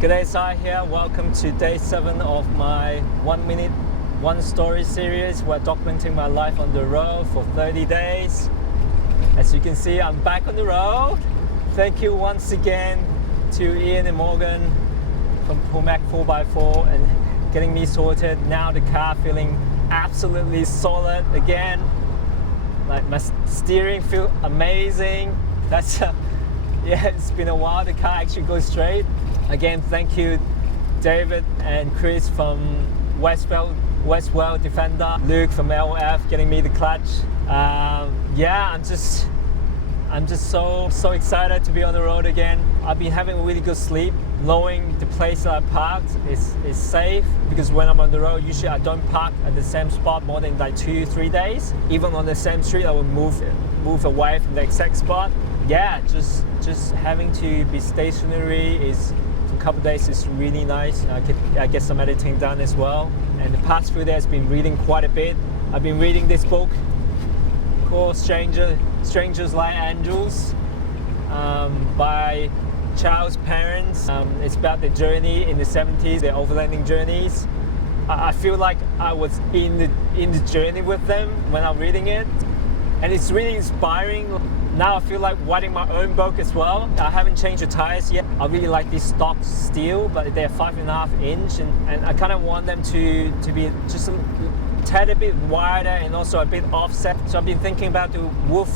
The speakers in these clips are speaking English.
G'day, Sai here. Welcome to day 7 of my 1 minute, 1 story series where documenting my life on the road for 30 days. As you can see, I'm back on the road. Thank you once again to Ian and Morgan from Pumac 4x4 and getting me sorted. Now the car feeling absolutely solid again. Like my steering feels amazing. Yeah, it's been a while. The car actually goes straight. Again, thank you, David and Chris from Westwell Defender, Luke from LF getting me the clutch. Yeah, I'm just so excited to be on the road again. I've been having a really good sleep, knowing the place that I parked is safe, because when I'm on the road, usually I don't park at the same spot more than like 2-3 days. Even on the same street, I will move away from the exact spot. Yeah, just having to be stationary is for a couple of days is really nice. I get some editing done as well. And the past few days I've been reading quite a bit. I've been reading this book called Strangers Like Angels by Charles Parents. It's about the journey in the 70s, the overlanding journeys. I feel like I was in the journey with them when I'm reading it, and it's really inspiring. Now I feel like writing my own book as well. I haven't changed the tires yet. I really like these stock steel, but they're 5.5 inch, and I kind of want them to be just a tad bit wider and also a bit offset. So I've been thinking about the wolf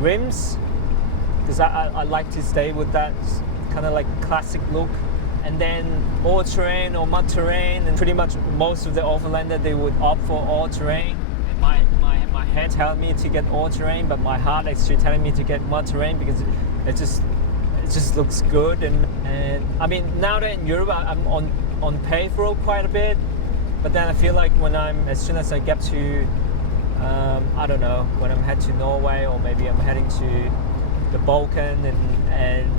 rims, because I like to stay with that kind of like classic look. And then all terrain or mud terrain, and pretty much most of the overlander they would opt for all terrain. And my head telling me to get all terrain, but my heart actually telling me to get mud terrain because it just looks good. And I mean, now that in Europe I'm on paved road quite a bit, but then I feel like as soon as I get to I don't know, when I'm heading to Norway, or maybe I'm heading to the Balkan, and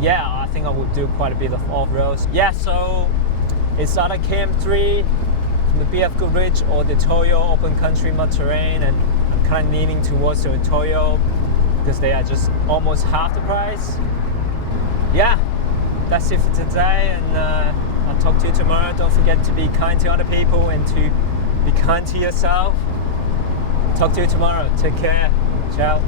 yeah, I think I would do quite a bit of off-roads. Yeah, so it's either KM3 from the BF Goodrich or the Toyo open country mud terrain, and I'm kind of leaning towards the Toyo because they are just almost half the price. Yeah, that's it for today, and I'll talk to you tomorrow. Don't forget to be kind to other people and to be kind to yourself. Talk to you tomorrow. Take care. Ciao.